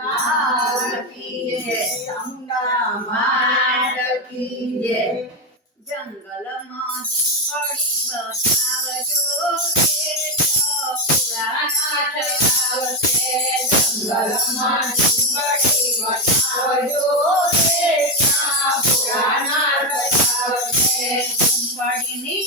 लाल की जय चामुंडा मात की जय जंगल में बड़ी बनावजो रे पुराना चलावते जंगल में बड़ी बनावजो रे पुराना चलावते बड़ी नी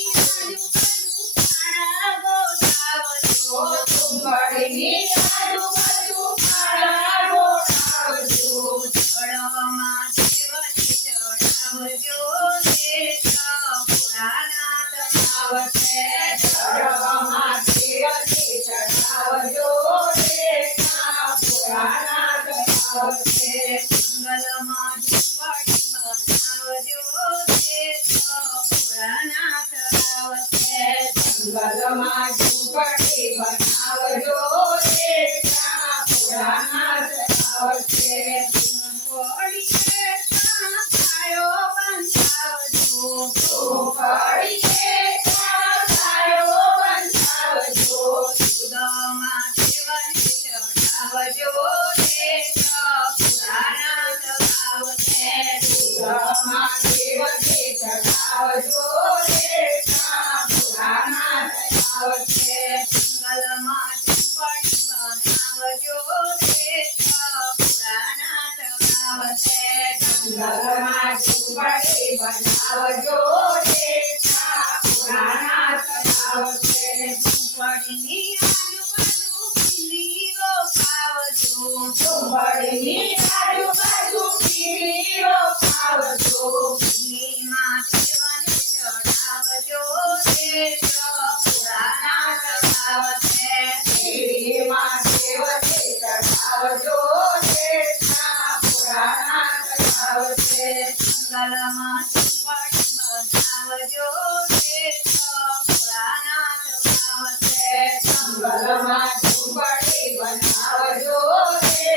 बड़ी नी आजू बाजू खाड़ा गोठावजो जड़मा देवनी चढ़ावजो रे पुराना चलावते जड़मा देवनी चढ़ावजो रे पुराना चलावते जंगल में झूपड़ी बनावजो रे पुराना चलावते जंगल में झूपड़ी बनावजो रे पुराना चलावते झूपड़ी के छायो बंधावजो झूपड़ी के छायो बंधावजो दूधमा देवनी चढ़ावजो रे पुराना चलावते दूधमा देवनी चढ़ावजो रे पुराना चलावते जंगल में झूपड़ी बनावजो रे पुराना चलावते जंगल में झूपड़ी बनावजो रे पुराना चलावते झूपड़ी आजू बाजू पीली रोपावजो झूपड़ी आजू बाजू पीली रोपावजो पीली माँ देवनी चढ़ावजो रे पुराना चलावते पीली माँ देवनी चढ़ावजो रे पुराना चलावते जंगल में झूपड़ी बनावजो रे पुराना चलावते जंगल में झूपड़ी बनावजो रे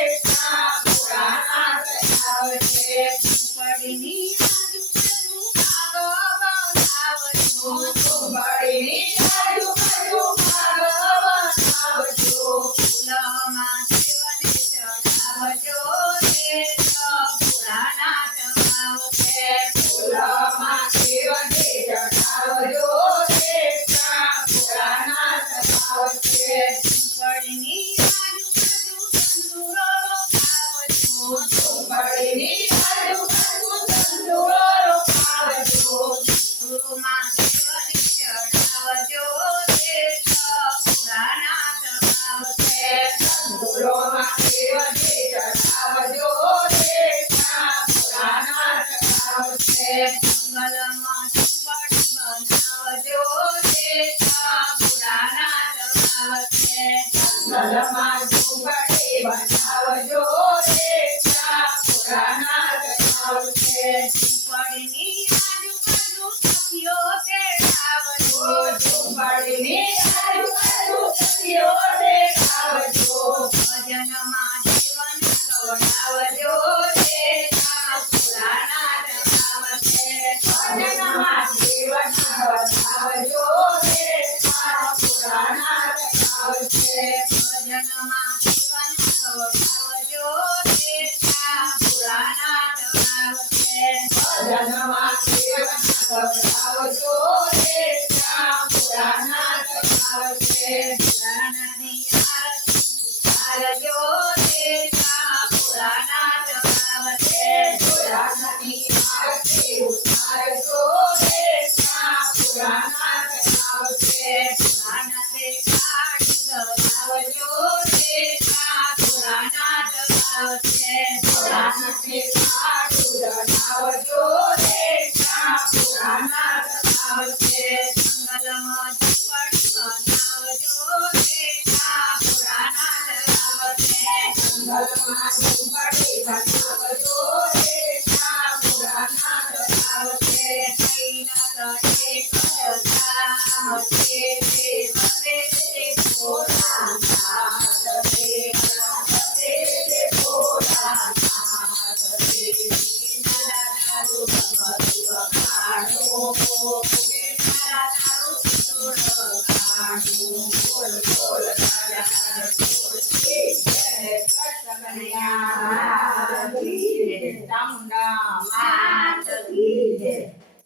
पुराना चलावते झूपड़ी नी आजू बाजू भागो बनावजो झूपड़ी नी आजू बाजू भागो बनावजो फूलमा देवनी चढ़ावजो रे पुराना चलावते फूलमा देवनी चढ़ावजो रे पुराना चलावते झूपड़ी नी आजू बाजू तंदूरो रोपावजो झूपड़ी नी आजू बाजू तंदूरो रोपावजो फूलमा देवनी चढ़ावजो रे पुराना चलावते तंदूरोमा देवनी चढ़ावजो रे पुराना चलावते जंगल में झूपड़ी बनावजो रे पुराना चलावते जंगल में झूपड़ी बनावजो रे पुराना चलावते झूपड़ी नी आजू बाजू सखियो देखावजो झूपड़ी नी आजू बाजू सखियो देखावजो भजनमा देवनी चढ़ावजो रे पुराना चलावते भजनमा देवनी चढ़ावजो रे पुराना चलावते भजनमा देवनी चढ़ावजो रे पुराना चलावते भजनमा देवनी चढ़ावजो रे पुराना चलावते पुराना नी आरती उतारजो रे पुराना चलावते पुराना नी आरती उतारजो रे पुराना चलावते पुराना ते काढ़ी धरावजो रे पुराना चलावते पुराना ते काढ़ी धरावजो रे पुराना चलावते जंगल में झूपड़ी बनावजो रे पुराना चलावते जंगल में झूपड़ी बनावजो रे पुराना चलावते कैना तड़े कजला मते मते रे भोला नाथ रे भोला नाथ रे नारा दारू भगवतु खाणो नारा दारू सुर खाणो बोल बोल राजा बोल जय कृष्ण ચામુંડા